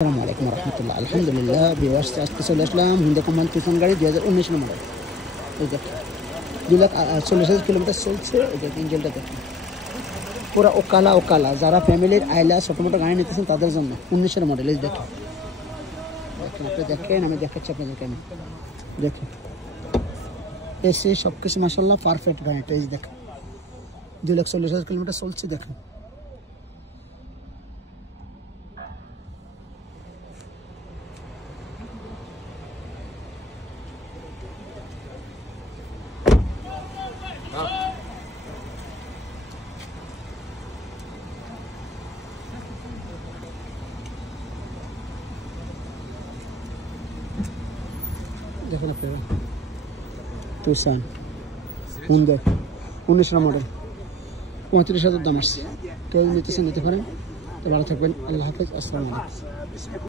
আসসালামু আলাইকুম রহমতুল্লাহ। আলহামদুলিল্লাহ ভিউয়ার্স, আজকে চলে আসলাম হিন্দু কোম্পানি তুফান গাড়ি 2019 মডেল। এই দেখেন 2,40,000 কিলোমিটার চলছে। এই দেখেন ইঞ্জিনটা দেখেন পুরো ওকালা। যারা ফ্যামিলির আইলা ছোটো মোটো গাড়ি নিতেছেন তাদের জন্য 19 মডেল। এই দেখেন আপনি দেখেন, আমি দেখাচ্ছি আপনাদেরকে। আমি দেখেন এসে সব কিছু মাসাল্লাহ পারফেক্ট গাড়িটা। এই দেখেন 2,40,000 কিলোমিটার চলছে। দেখেন দেখেন আপনারা তুফান হুন্ডা 19 মডেল 35,000 দাম আসছে। কেউ নিতেছেন নিতে পারেন। তো ভালো থাকবেন। আল্লাহ হাফেজ। আসসালামু আলাইকুম।